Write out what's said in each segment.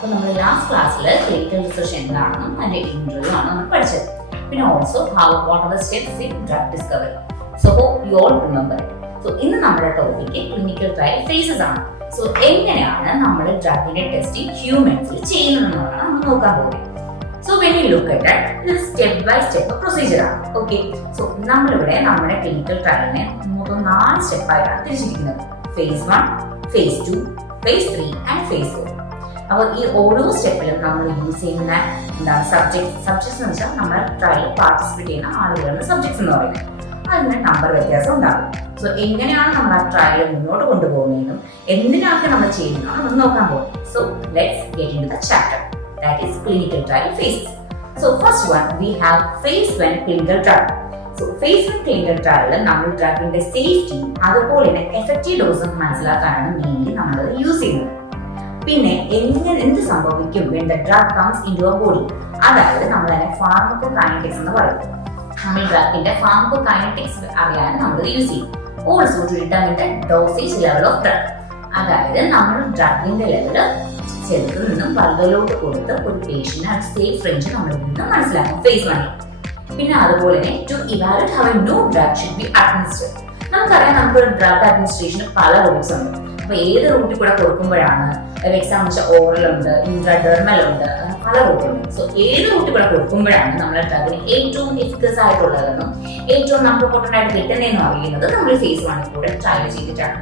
അപ്പോൾ നമ്മൾ ലാസ്റ്റ് ക്ലാസ്സിൽ ക്ലിനിക്കൽ റിസർച്ച് എന്താണെന്നും അതിന്റെ ഇന്റർവ്യൂ ആണ് നമ്മൾ പഠിച്ചത്. പിന്നെ also what are the steps in drug discovery. So hope you all remember. So ഇന്ന് നമ്മുടെ ടോപ്പിക് ക്ലിനിക്കൽ ട്രയൽ ഫേസസ് ആണ്. സോ എങ്ങനെയാണ് നമ്മൾ ഡ്രഗിന്റെ ടെസ്റ്റിംഗ് ഹ്യൂമൻസിൽ ചെയ്യുന്നതെന്നാണ് നമ്മൾ നോക്കാൻ പോകുന്നത്. So when you look at that, this is step by step procedure ആണ്. Okay. So നമ്മളിവിടെ നമ്മുടെ clinical ട്രയലിനെ 4 സ്റ്റെപ്പായിട്ടാണ് തിരിച്ചിരിക്കുന്നത്. phase 1, phase 2, phase 3 and phase 4. അപ്പോൾ ഈ ഓരോ സ്റ്റെപ്പിലും നമ്മൾ യൂസ് ചെയ്യുന്ന എന്താണ് സബ്ജക്ട്സ് എന്ന് വെച്ചാൽ നമ്മുടെ ട്രയലിൽ പാർട്ടിസിപ്പേറ്റ് ചെയ്യുന്ന ആളുകളാണ് സബ്ജക്ട്സ് എന്ന് പറയുന്നത്. അതിന് നമ്പർ വ്യത്യാസം ഉണ്ടാകും. സോ എങ്ങനെയാണ് നമ്മൾ ആ ട്രയൽ മുന്നോട്ട് കൊണ്ടുപോകുന്നതെന്നും എന്തിനൊക്കെ നമ്മൾ ചെയ്യുന്നതാണ് നമ്മൾ നോക്കാൻ പോകുന്നത്. So let's get into the chapter. That is clinical trial phases. So first one we have phase 1 clinical trial. So phase 1 clinical trial നമ്മൾ ഡ്രഗിന്റെ സേഫ്റ്റി അതുപോലെ തന്നെ എഫക്റ്റീവ് ഡോസ് മനസ്സിലാക്കാനാണ് മെയിൻലി നമ്മൾ യൂസ് ചെയ്യുന്നത്. പിന്നെ എന്ത് സംഭവിക്കും when the drug comes into our body, അതായത് നമ്മൾ അതിനെ ഫാർമക്കോകൈനറ്റിക്സ് എന്ന് പറയും. നമ്മൾ ഡ്രഗിന്റെ ഫാർമക്കോകൈനറ്റിക്സ് അറിയാൻ നമ്മൾ യൂസ് ചെയ്യും. Also to determine the dosage level of drug, അതായത് നമ്മൾ ഡ്രഗിന്റെ ലെവല് ചെറുതിൽ നിന്നും വലുതിലോട്ട് കൊടുത്ത് ഒരു പേഷ്യന്റ് സേഫ് റേഞ്ച് നമ്മൾ നിന്ന് മനസ്സിലാക്കും ഫേസ് 1. പിന്നെ അതുപോലെ തന്നെ to evaluate how a new drug should be administrate. നമുക്കറിയാം നമുക്ക് ഡ്രഗ് അഡ്മിനിസ്ട്രേഷന് പല റൂട്ട്സ് ഉണ്ട്. അപ്പൊ ഏത് റൂട്ടിൽ കൂടെ കൊടുക്കുമ്പോഴാണ് എക്സാം വെച്ചാൽ ഓറൽ ഉണ്ട്, ഇൻട്രാഡെർമൽ ഉണ്ട്, പല റൂട്ടുണ്ട്. സോ ഏത് റൂട്ടിൽ കൂടെ കൊടുക്കുമ്പോഴാണ് നമ്മുടെ ഡ്രഗിന് ഏറ്റവും എഫിക്കസ് ആയിട്ടുള്ളതെന്നും ഏറ്റവും നമുക്ക് പൊട്ടൻ്റ് ആയിട്ട് കിട്ടുന്നതെന്നും അറിയുന്നത് നമ്മൾ ഫേസ് 1 കൂടെ ട്രയൽ ചെയ്തിട്ടാണ്.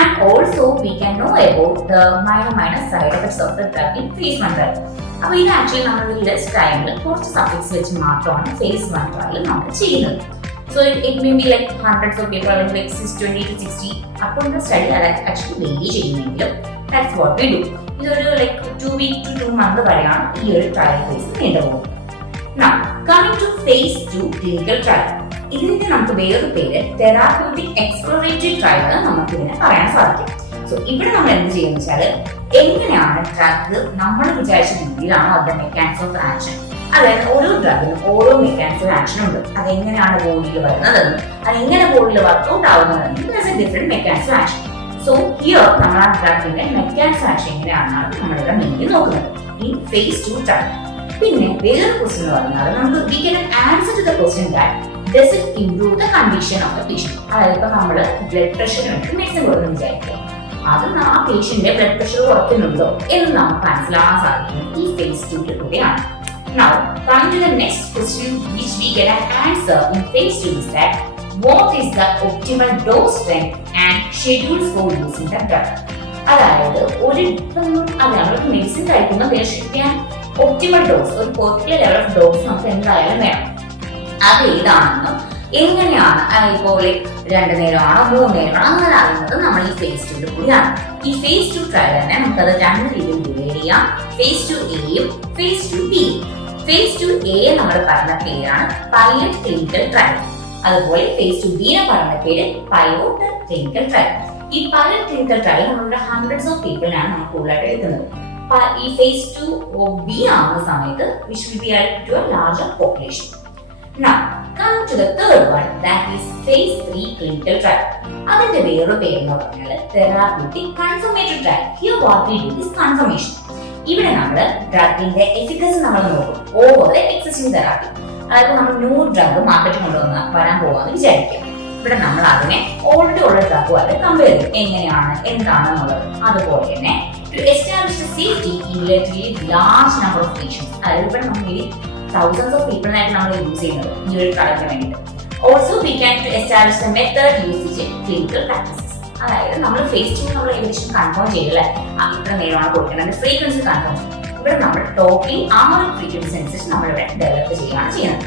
And also we can know about the minor side effects of the drug in phase 1 trial. അപ്പോൾ ഇത് ആക്ച്വലി നമ്മൾ ലെസ് ടൈമിൽ കുറച്ച് സബ്ജക്ട്സ് വെച്ച് മാത്രമാണ് phase 1 ട്രയൽ നമ്മൾ ചെയ്യുന്നത്. So it may be like hundreds of people, like 20 to 60 upon the study are actually vary ചെയ്യുന്നെങ്കിലും that's what we do. ഇതൊരു like 2 week to 2 month വരെയാണ് ഈ ഒരു ട്രയൽ ഫേസ് നീണ്ടുപോകുന്നത്. Now coming to phase 2 clinical trial. ഇതിന്റെ നമുക്ക് വേറൊരു പേര് therapeutic exploratory trial എന്ന് നമുക്ക് ഇതിനെ പറയാൻ സാധിക്കും. സോ ഇവിടെ നമ്മൾ എന്ത് ചെയ്യുന്ന വെച്ചാൽ എങ്ങനെയാണ് ഡ്രഗ് നമ്മൾ വിചാരിച്ച രീതിയിലാണോ അതിന്റെ മെക്കാനിസം ഓഫ് ആക്ഷൻ, അതായത് ഓരോ ഡ്രഗിനും ഓരോ മെക്കാനിസം ആക്ഷൻ ഉണ്ട്. അതെങ്ങനെയാണ് ബോഡിയിൽ വരുന്നതെന്നും അതെങ്ങനെ ബോഡിയിൽ വർക്ക്ഔട്ട് ആവുന്നതെന്നും different mechanism action. So here നമ്മൾ ആ ഡ്രഗിന്റെ മെക്കാനിസം ആക്ഷൻ എങ്ങനെയാണെന്നാണ് നമ്മളിവിടെ മെയിൻലി നോക്കുന്നത് ഈ phase 2 ട്രയൽ. പിന്നെ വേറൊരു ക്വസ്റ്റ്യൻ എന്ന് പറഞ്ഞാൽ നമുക്ക് we can answer to the question that does it improve the condition of the patient. അതായത് ഇപ്പൊ നമ്മള് ബ്ലഡ് പ്രഷറിന് വേണ്ടി മെഡിസിൻ കൊടുക്കുന്നു വിചാരിക്കുക, അത് ആ പേഷ്യന്റിന്റെ ബ്ലഡ് പ്രഷർ കുറയ്ക്കുന്നുണ്ടോ എന്ന് നമുക്ക് മനസ്സിലാക്കാൻ സാധിക്കുന്നത് ഈ phase 2 കൂടെയാണ്. Now coming to the next question which we get an answer in phase 2 is that what is the optimal dose strength and schedules for using the drug. അതായത് നമ്മൾ മെഡിസിൻ കഴിക്കുന്ന patient optimal dose, ഒരു particular level of dose നമുക്ക് എന്തായാലും വേണം. അത് ഏതാണെന്നും എങ്ങനെയാണ് ഇപ്പോൾ 2 നേരമാണോ 3 നേരമാണോ അങ്ങനെ അറിയുന്നത് നമ്മൾ ഈ phase 2 കൂടിയാണ്. ഈ phase 2 ട്രയൽ തന്നെ നമുക്കത് 2 രീതിയിൽ ഡിവൈഡ് ചെയ്യാം. phase 2A-യും phase 2B-യും. phase 2A നമ്മൾ പറഞ്ഞ പേരാണ് പൈലറ്റ് ക്ലിനിക്കൽ ട്രയൽ. അതുപോലെ phase 2B പറഞ്ഞ പേര് പൈലോട്ട് ക്ലിനിക്കൽ ട്രയൽ. ഈ പൈലറ്റ് ക്ലിനിക്കൽ ട്രയൽ നമ്മളുടെ ഹൺഡ്രഡ്സ് ഓഫ് പീപ്പിളിനാണ് നമ്മൾ കൂടുതലായിട്ട് എടുക്കുന്നത്. ഈ phase 2B ആവുന്ന സമയത്ത് which will be added to a larger population. Now, come to the third one, that is phase 3 clinical trial. അതിന്റെ വേറൊരു പേരെന്ന് പറഞ്ഞാൽ therapeutic confirmatory trial. Here what we do is confirmation. ഇവിടെ നമ്മൾ ഡ്രഗിന്റെ എഫിക്കസി നമ്മൾ നോക്കും ഓവർ എക്സിസ്റ്റിംഗ് തെറാപ്പി. അതായത് നമ്മൾ ന്യൂ ഡ്രഗ് മാർക്കറ്റിൽ വരാൻ പോകാന്ന് വിചാരിക്കുക. ഇവിടെ നമ്മൾ അതിനെ ഓൾറെഡി ഉള്ള ഡ്രഗുമായിട്ട് കമ്പയർ ചെയ്യും എങ്ങനെയാണ് എന്താണെന്നുള്ളത്. അതുപോലെ തന്നെ to establish the safety in relatively large number of patients. അതായത് ഇവിടെ നമ്മൾ thousands of people ആയിട്ട് നമ്മൾ യൂസ് ചെയ്യുന്നത് ഈ ഒരു ട്രയലിന് വേണ്ടിയിട്ട്. Also we can to establish the method usage in clinical practices. അതായത് നമ്മൾ phase 2 നമ്മൾ ഏകദേശം കൺഫേം ചെയ്യില്ല ഇത്ര നേരമാണ് കൊടുക്കേണ്ടത്, ഫ്രീക്വൻസി കൺഫേം ചെയ്യും. ഇവിടെ നമ്മൾ ടോട്ടലി ആ ഒരു ഫ്രീക്വൻസി അനുസരിച്ച് നമ്മളിവിടെ ഡെവലപ്പ് ചെയ്യുകയാണ് ചെയ്യുന്നത്.